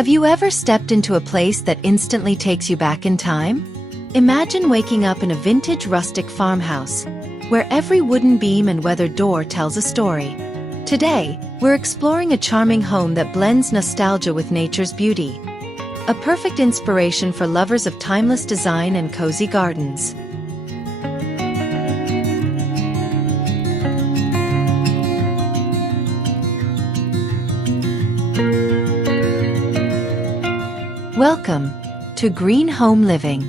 Have you ever stepped into a place that instantly takes you back in time? Imagine waking up in a vintage rustic farmhouse, where every wooden beam and weathered door tells a story. Today, we're exploring a charming home that blends nostalgia with nature's beauty. A perfect inspiration for lovers of timeless design and cozy gardens. Welcome to Green Home Living.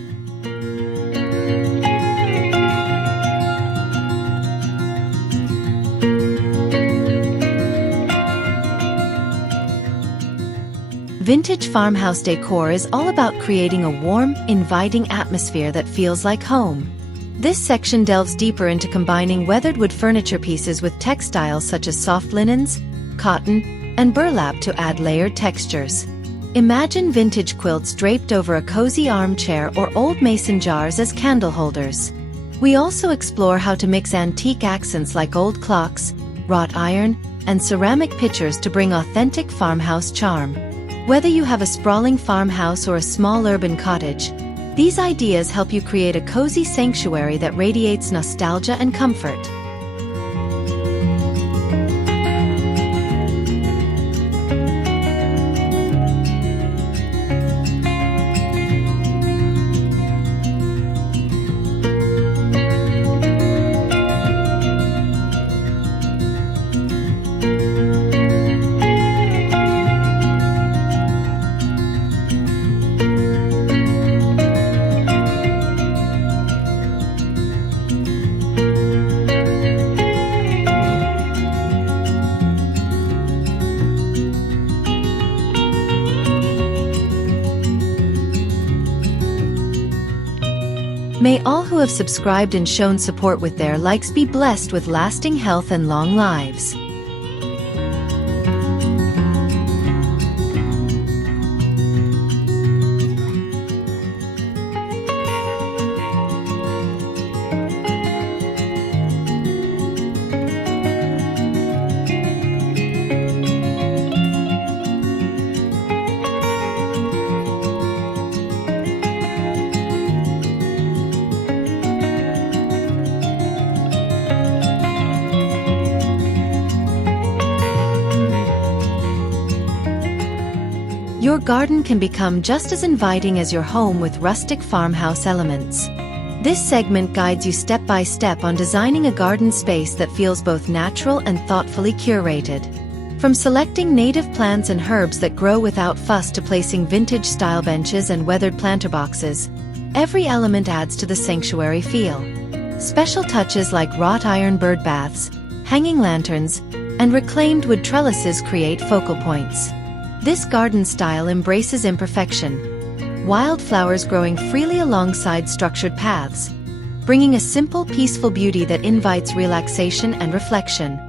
Vintage farmhouse decor is all about creating a warm, inviting atmosphere that feels like home. This section delves deeper into combining weathered wood furniture pieces with textiles such as soft linens, cotton, and burlap to add layered textures. Imagine vintage quilts draped over a cozy armchair or old mason jars as candle holders. We also explore how to mix antique accents like old clocks, wrought iron, and ceramic pitchers to bring authentic farmhouse charm. Whether you have a sprawling farmhouse or a small urban cottage, these ideas help you create a cozy sanctuary that radiates nostalgia and comfort. May all who have subscribed and shown support with their likes be blessed with lasting health and long lives. Your garden can become just as inviting as your home with rustic farmhouse elements. This segment guides you step by step on designing a garden space that feels both natural and thoughtfully curated. From selecting native plants and herbs that grow without fuss to placing vintage-style benches and weathered planter boxes, every element adds to the sanctuary feel. Special touches like wrought iron bird baths, hanging lanterns, and reclaimed wood trellises create focal points. This garden style embraces imperfection, wildflowers growing freely alongside structured paths, bringing a simple, peaceful beauty that invites relaxation and reflection.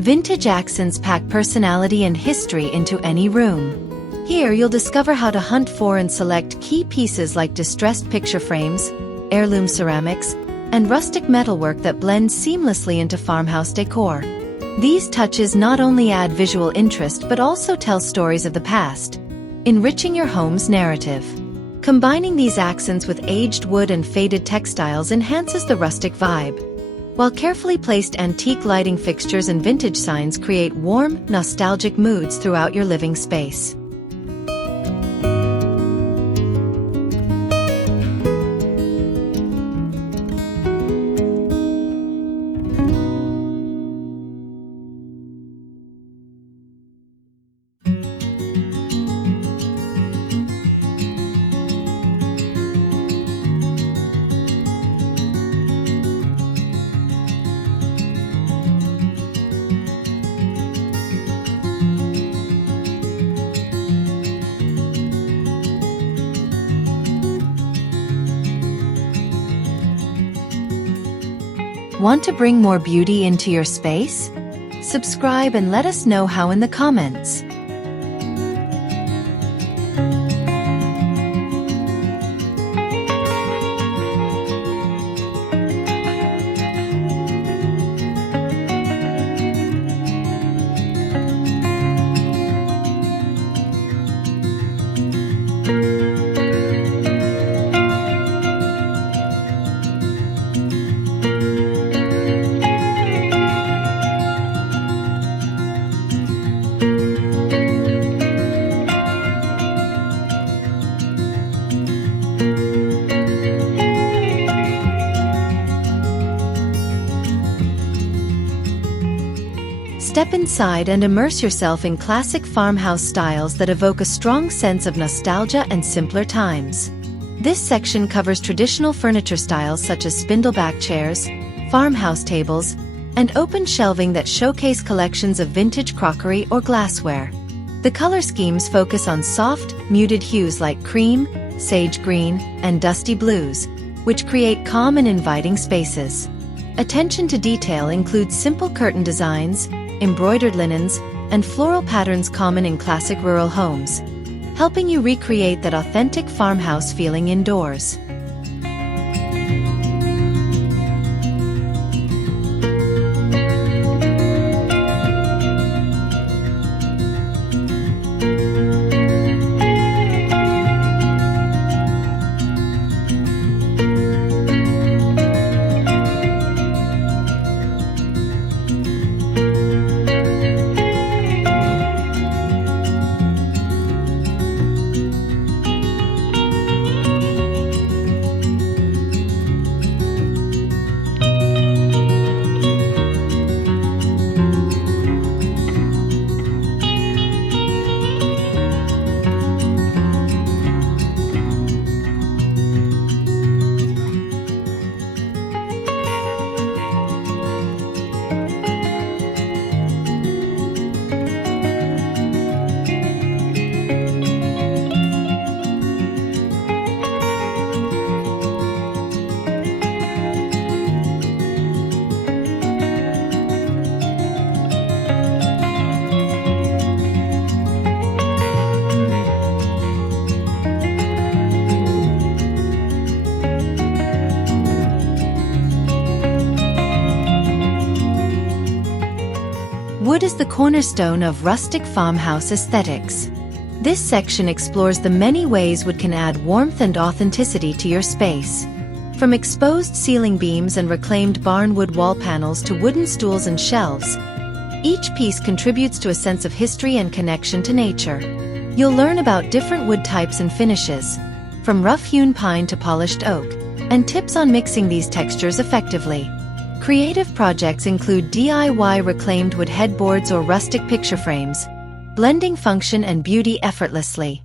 Vintage accents pack personality and history into any room. Here you'll discover how to hunt for and select key pieces like distressed picture frames, heirloom ceramics, and rustic metalwork that blend seamlessly into farmhouse decor. These touches not only add visual interest but also tell stories of the past, enriching your home's narrative. Combining these accents with aged wood and faded textiles enhances the rustic vibe, while carefully placed antique lighting fixtures and vintage signs create warm, nostalgic moods throughout your living space. Want to bring more beauty into your space? Subscribe and let us know how in the comments. Step inside and immerse yourself in classic farmhouse styles that evoke a strong sense of nostalgia and simpler times. This section covers traditional furniture styles such as spindleback chairs, farmhouse tables, and open shelving that showcase collections of vintage crockery or glassware. The color schemes focus on soft, muted hues like cream, sage green, and dusty blues, which create calm and inviting spaces. Attention to detail includes simple curtain designs, embroidered linens, and floral patterns common in classic rural homes, helping you recreate that authentic farmhouse feeling indoors. Wood is the cornerstone of rustic farmhouse aesthetics. This section explores the many ways wood can add warmth and authenticity to your space. From exposed ceiling beams and reclaimed barnwood wall panels to wooden stools and shelves, each piece contributes to a sense of history and connection to nature. You'll learn about different wood types and finishes, from rough-hewn pine to polished oak, and tips on mixing these textures effectively. Creative projects include DIY reclaimed wood headboards or rustic picture frames, blending function and beauty effortlessly.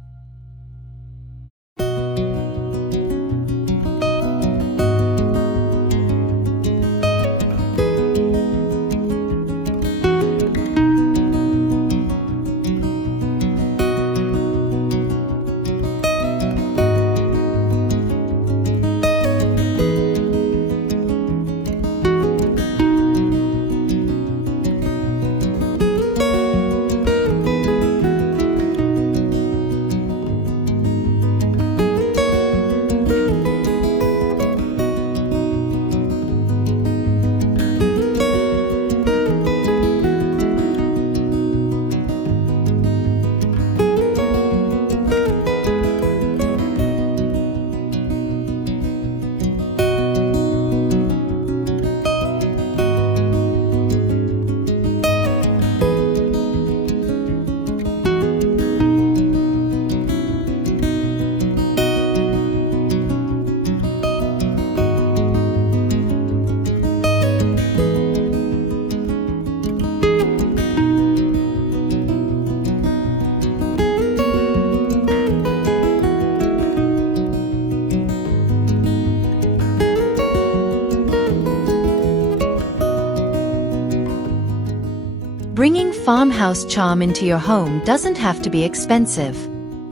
Bringing farmhouse charm into your home doesn't have to be expensive.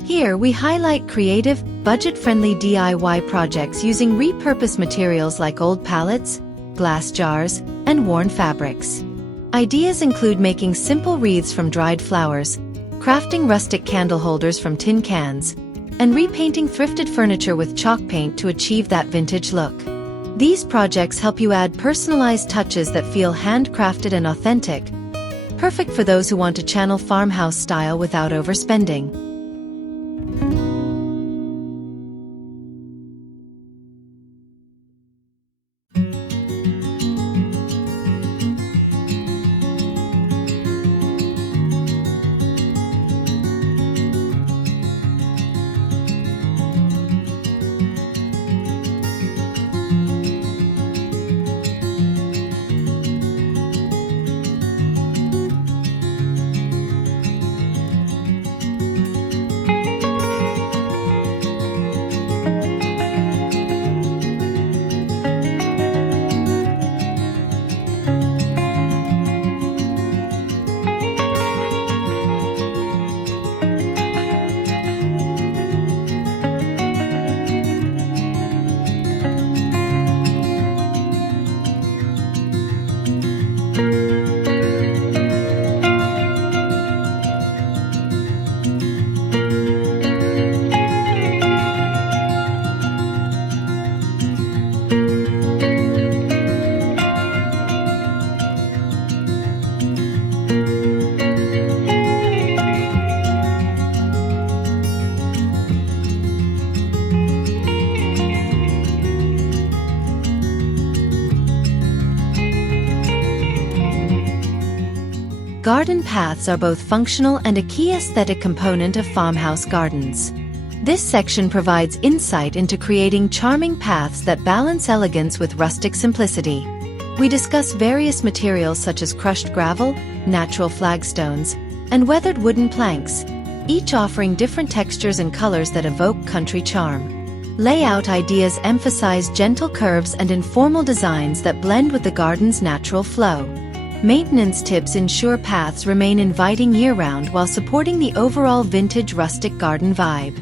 Here we highlight creative, budget-friendly DIY projects using repurposed materials like old pallets, glass jars, and worn fabrics. Ideas include making simple wreaths from dried flowers, crafting rustic candle holders from tin cans, and repainting thrifted furniture with chalk paint to achieve that vintage look. These projects help you add personalized touches that feel handcrafted and authentic, perfect for those who want to channel farmhouse style without overspending. Garden paths are both functional and a key aesthetic component of farmhouse gardens. This section provides insight into creating charming paths that balance elegance with rustic simplicity. We discuss various materials such as crushed gravel, natural flagstones, and weathered wooden planks, each offering different textures and colors that evoke country charm. Layout ideas emphasize gentle curves and informal designs that blend with the garden's natural flow. Maintenance tips ensure paths remain inviting year-round while supporting the overall vintage rustic garden vibe.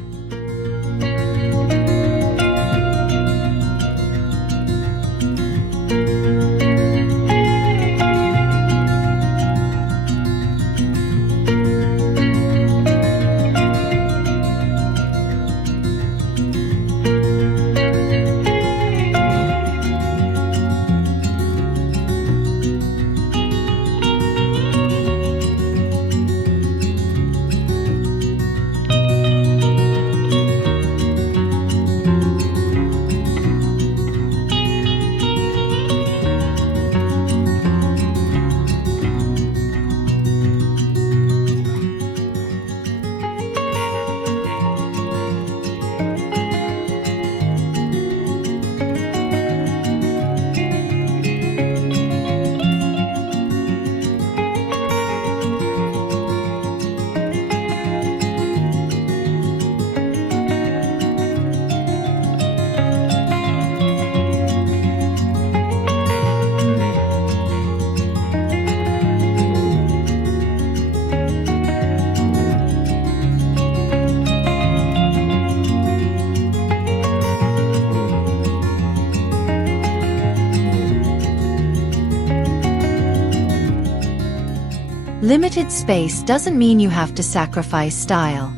Limited space doesn't mean you have to sacrifice style.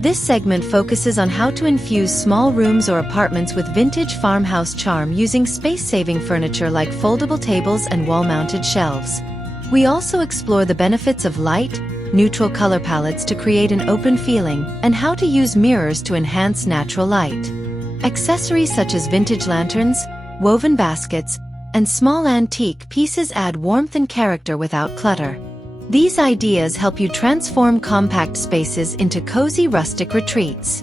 This segment focuses on how to infuse small rooms or apartments with vintage farmhouse charm using space-saving furniture like foldable tables and wall-mounted shelves. We also explore the benefits of light, neutral color palettes to create an open feeling, and how to use mirrors to enhance natural light. Accessories such as vintage lanterns, woven baskets, and small antique pieces add warmth and character without clutter. These ideas help you transform compact spaces into cozy rustic retreats.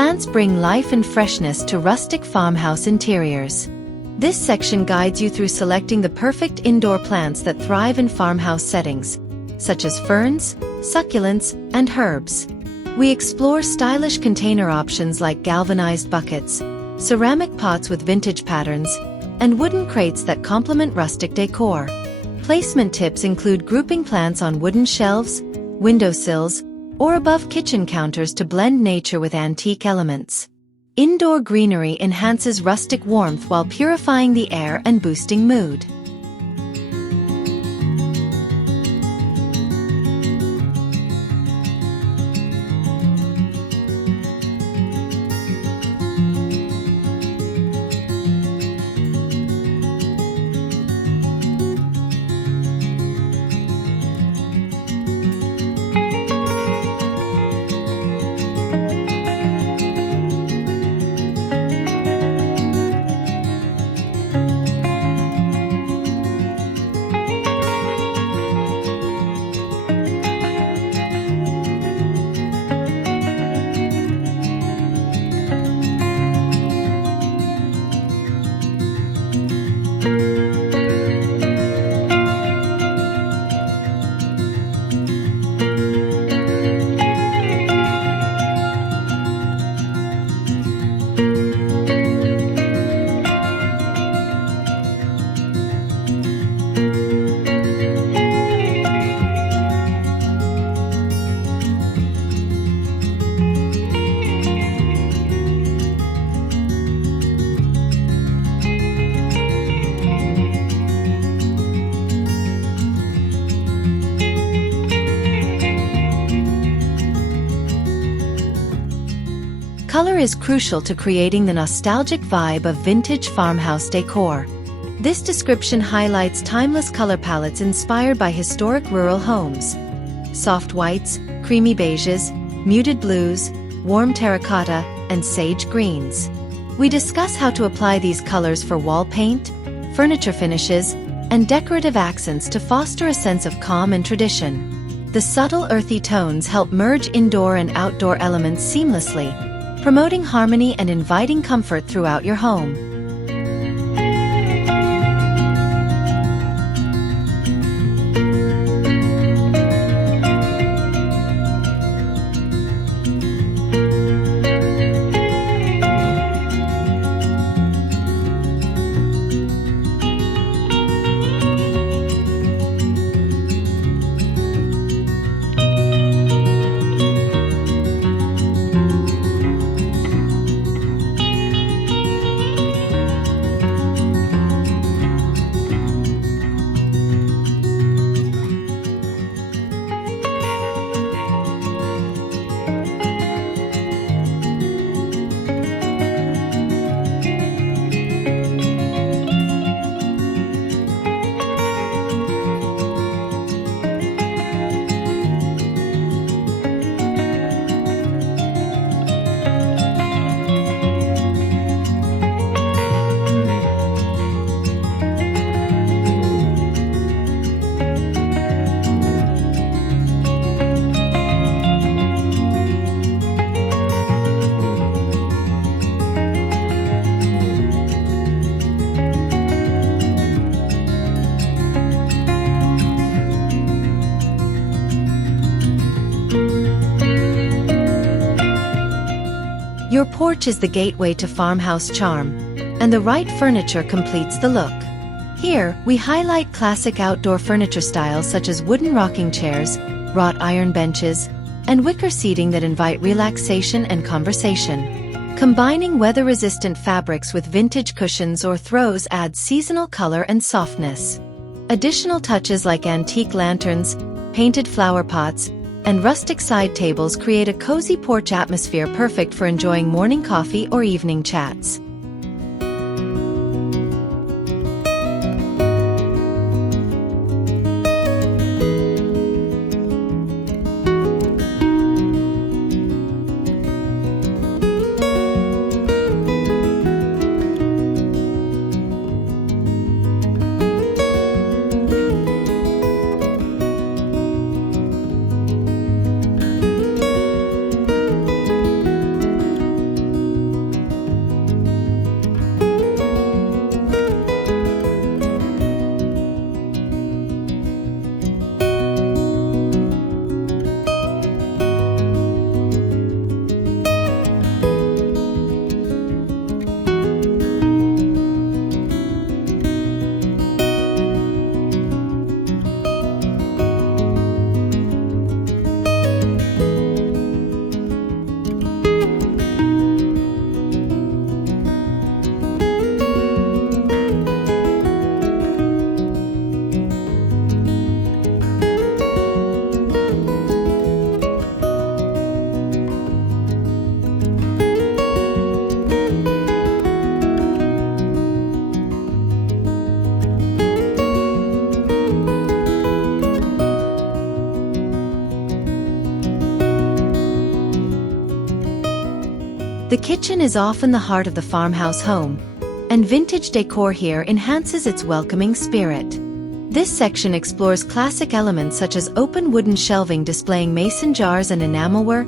Plants bring life and freshness to rustic farmhouse interiors. This section guides you through selecting the perfect indoor plants that thrive in farmhouse settings, such as ferns, succulents, and herbs. We explore stylish container options like galvanized buckets, ceramic pots with vintage patterns, and wooden crates that complement rustic decor. Placement tips include grouping plants on wooden shelves, windowsills, or above kitchen counters to blend nature with antique elements. Indoor greenery enhances rustic warmth while purifying the air and boosting mood. Color is crucial to creating the nostalgic vibe of vintage farmhouse decor. This description highlights timeless color palettes inspired by historic rural homes. Soft whites, creamy beiges, muted blues, warm terracotta, and sage greens. We discuss how to apply these colors for wall paint, furniture finishes, and decorative accents to foster a sense of calm and tradition. The subtle earthy tones help merge indoor and outdoor elements seamlessly, promoting harmony and inviting comfort throughout your home. Your porch is the gateway to farmhouse charm, and the right furniture completes the look. Here, we highlight classic outdoor furniture styles such as wooden rocking chairs, wrought iron benches, and wicker seating that invite relaxation and conversation. Combining weather-resistant fabrics with vintage cushions or throws adds seasonal color and softness. Additional touches like antique lanterns, painted flower pots, and rustic side tables create a cozy porch atmosphere perfect for enjoying morning coffee or evening chats. The kitchen is often the heart of the farmhouse home, and vintage decor here enhances its welcoming spirit. This section explores classic elements such as open wooden shelving displaying mason jars and enamelware,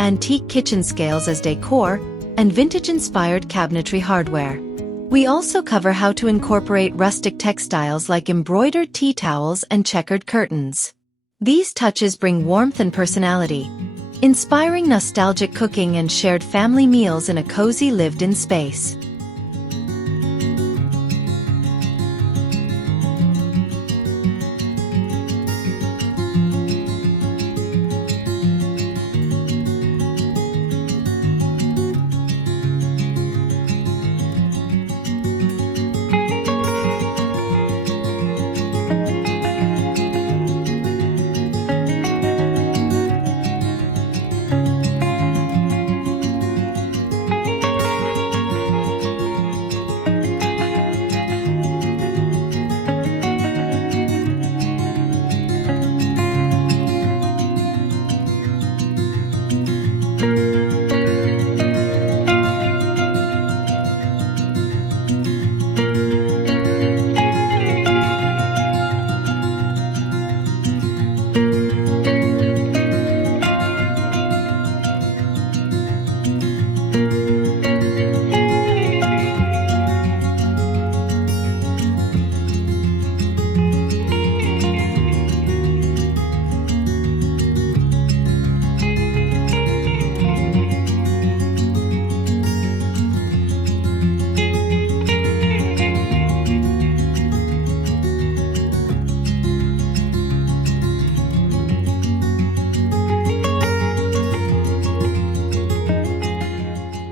antique kitchen scales as decor, and vintage-inspired cabinetry hardware. We also cover how to incorporate rustic textiles like embroidered tea towels and checkered curtains. These touches bring warmth and personality, inspiring nostalgic cooking and shared family meals in a cozy lived-in space.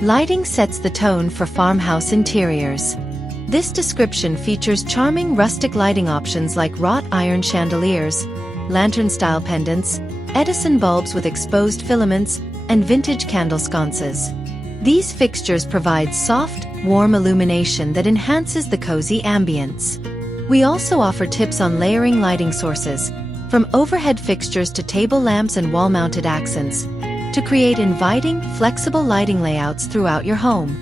Lighting sets the tone for farmhouse interiors. This description features charming rustic lighting options like wrought iron chandeliers, lantern-style pendants, Edison bulbs with exposed filaments, and vintage candle sconces. These fixtures provide soft, warm illumination that enhances the cozy ambience. We also offer tips on layering lighting sources, from overhead fixtures to table lamps and wall-mounted accents, to create inviting, flexible lighting layouts throughout your home.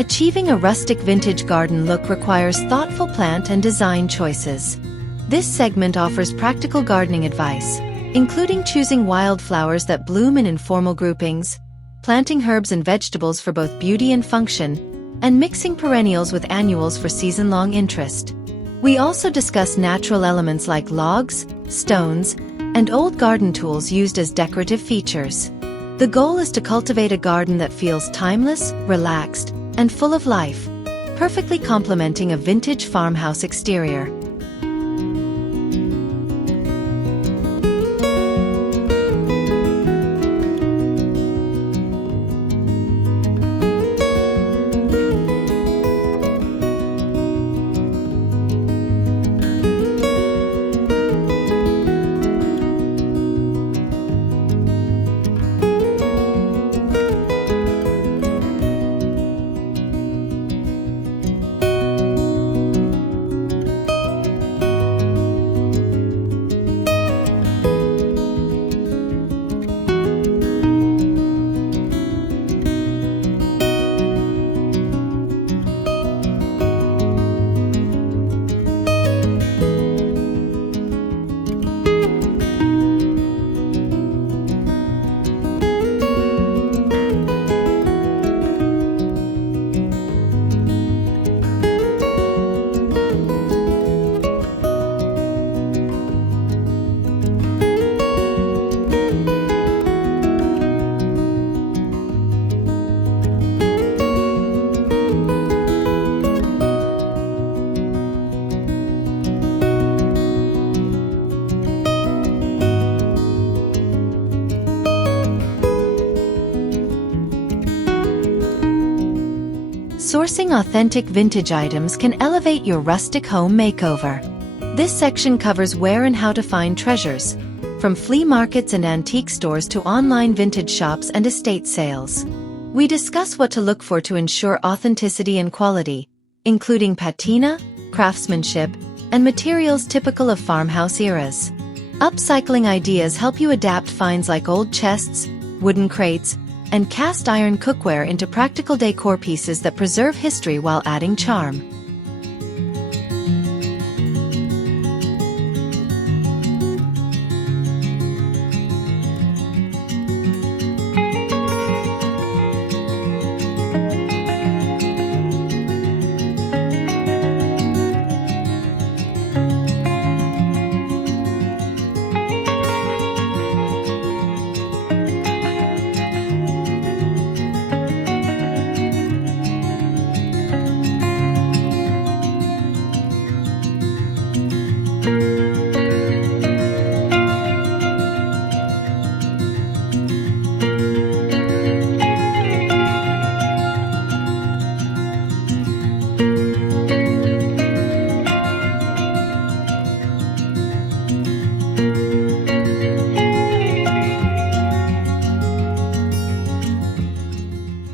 Achieving a rustic vintage garden look requires thoughtful plant and design choices. This segment offers practical gardening advice, including choosing wildflowers that bloom in informal groupings, planting herbs and vegetables for both beauty and function, and mixing perennials with annuals for season-long interest. We also discuss natural elements like logs, stones, and old garden tools used as decorative features. The goal is to cultivate a garden that feels timeless, relaxed, and full of life, perfectly complementing a vintage farmhouse exterior. Sourcing authentic vintage items can elevate your rustic home makeover. This section covers where and how to find treasures, from flea markets and antique stores to online vintage shops and estate sales. We discuss what to look for to ensure authenticity and quality, including patina, craftsmanship, and materials typical of farmhouse eras. Upcycling ideas help you adapt finds like old chests, wooden crates, and cast iron cookware into practical decor pieces that preserve history while adding charm.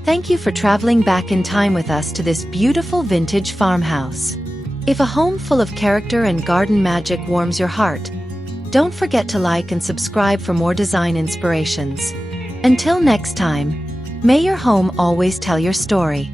Thank you for traveling back in time with us to this beautiful vintage farmhouse. If a home full of character and garden magic warms your heart, don't forget to like and subscribe for more design inspirations. Until next time, may your home always tell your story.